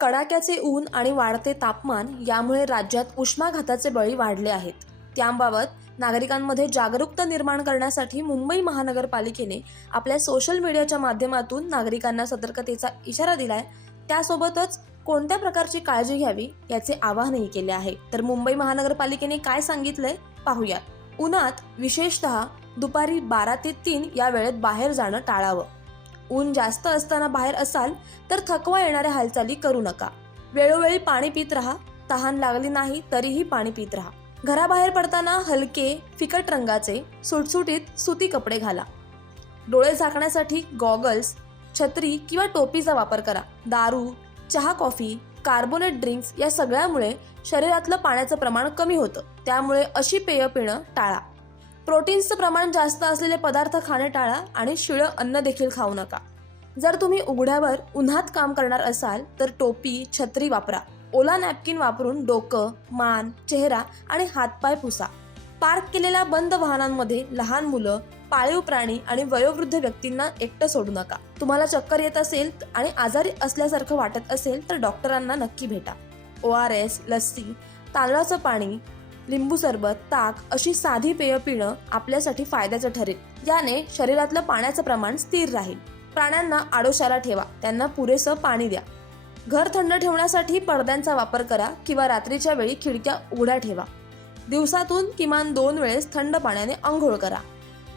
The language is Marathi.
कडाक्याचे ऊन आणि वाढते तापमान यामुळे राज्यात उष्माघाताचे बळी वाढले आहेत. त्याबाबत नागरिकांमध्ये जागरूकता निर्माण करण्यासाठी मुंबई महानगरपालिकेने आपल्या सोशल मीडियाच्या माध्यमातून नागरिकांना सतर्कतेचा इशारा दिलाय. त्यासोबतच कोणत्या प्रकारची काळजी घ्यावी याचे आवाहनही केले आहे. तर मुंबई महानगरपालिकेने काय सांगितलंय पाहूया. उन्हात विशेषतः दुपारी 12 ते 3 या वेळेत बाहेर जाणं टाळावं. ऊन जास्त असताना बाहेर असाल तर थकवा येणाऱ्या हालचाली करू नका. वेळोवेळी पाणी पित राहा. तहान लागली नाही तरीही पाणी पित राहा. घराबाहेर पडताना हलके फिकट रंगाचे सुटसुटीत सुती कपडे घाला. डोळे झाकण्यासाठी गॉगल्स, छत्री किंवा टोपीचा वापर करा. दारू, चहा, कॉफी, कार्बोनेट ड्रिंक्स या सगळ्यामुळे शरीरातलं पाण्याचं प्रमाण कमी होतं. त्यामुळे अशी पेय पिणं टाळा. प्रोटीन्सचं प्रमाण जास्त असलेले पदार्थ खाणे टाळा आणि शिळं अन्न देखील खाऊ नका. जर तुम्ही उघड्यावर उन्हात काम करणार असाल तर टोपी, छत्री वापरा. ओला नॅपकिन वापरून डोकं, मान, चेहरा आणि हातपाय पुसा. पार्क केलेल्या बंद वाहनांमध्ये लहान मुलं, पाळीव प्राणी आणि वयोवृद्ध व्यक्तींना एकटं सोडू नका. तुम्हाला चक्कर येत असेल आणि आजारी असल्यासारखं वाटत असेल तर डॉक्टरांना नक्की भेटा. ORS, लस्सी, तांदळाचं पाणी, लिंबू सरबत, ताक अशी साधी पेय पिणं आपल्यासाठी फायद्याचं ठरेल. याने शरीरातलं पाण्याचं प्रमाण स्थिर राहील. प्राण्यांना आडोशाला ठेवा. त्यांना पुरेसं पाणी द्या. घर थंड ठेवण्यासाठी पडद्यांचा वापर करा किंवा रात्रीच्या वेळी खिडक्या उघड्या ठेवा. दिवसातून किमान 2 वेळेस थंड पाण्याने आंघोळ करा.